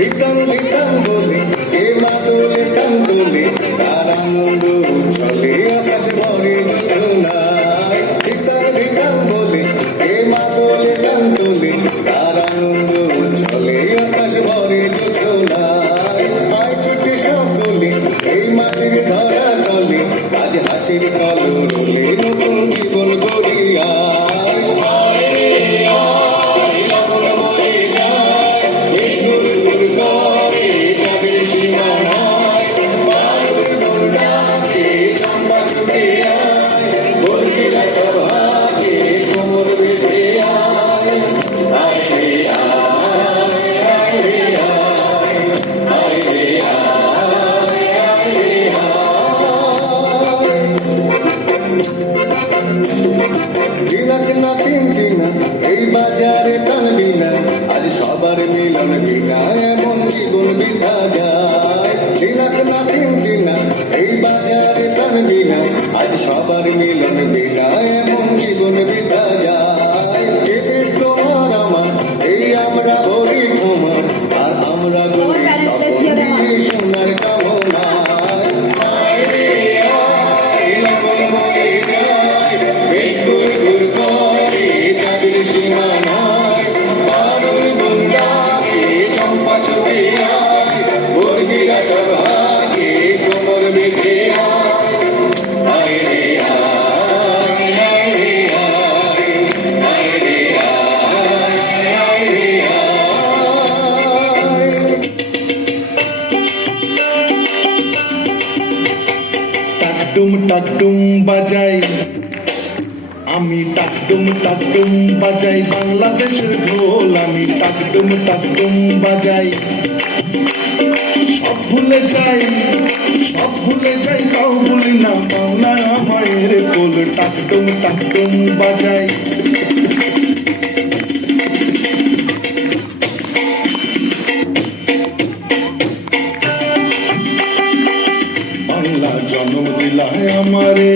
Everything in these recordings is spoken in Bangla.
দিতাম দিতাম বলে এ মাদলে কান্দলে তার আনন্দ চলে আকাশ ভরে জোছনায় দিতাম দিতাম বলে এ মাদলে কান্দলে তার আনন্দ চলে আকাশ ভরে জোছনায় আয় ছুটে সব দলে এই মাটির ধরা তলে আজ হাসির কলরলে নতুন জীবন গড়িয়া এই বাজারে টানবি না আজ সবার মিলন বিনা এমন জীবন বিধা যায় দিলাক না কিনবি না এই বাজারে টানবি না আজ সবার মিলন বিনা এমন জীবন বিধা যায় এ দেশ তোমার আমার এই আমরা গরি তোমার আর আমরা গরি সোনার কামনা টাকডুম বাজাই আমি টাকডুম বাজাই বাংলাদেশের ঢোল আমি টাকডুম বাজাই সব ভুলে যাই তাও ভুলি না বাংলা মায়ের কোল টাকডুম বাজাই বাংলা জন্ম দিলায় আমারে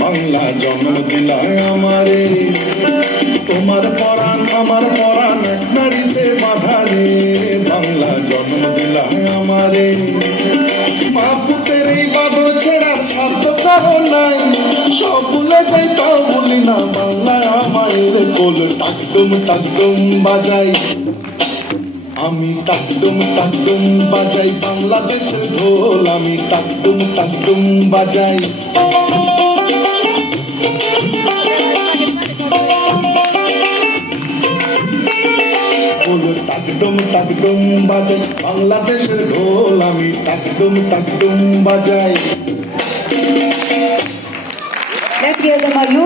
বাংলা জন্ম দিলায় আমারে তোমার পরাণ আমার পরাণ নারীতে বাধারে বাংলা জন্ম দিলায় আমারে মা পুতের এই বাঁধ ছেড়ার স্বার্থ কারণ নাই সব ভুলে যাই তাও বলি না বাংলা আমায়ের কোল টাকডুম বাজাই আমি টাকডুম বাজাই বাংলাদেশের ঢোল আমি টাকডুম বাজাই টাকডুম বাজাই বাংলাদেশের ঢোল আমি টাকডুম বাজাই। Let's give them a huge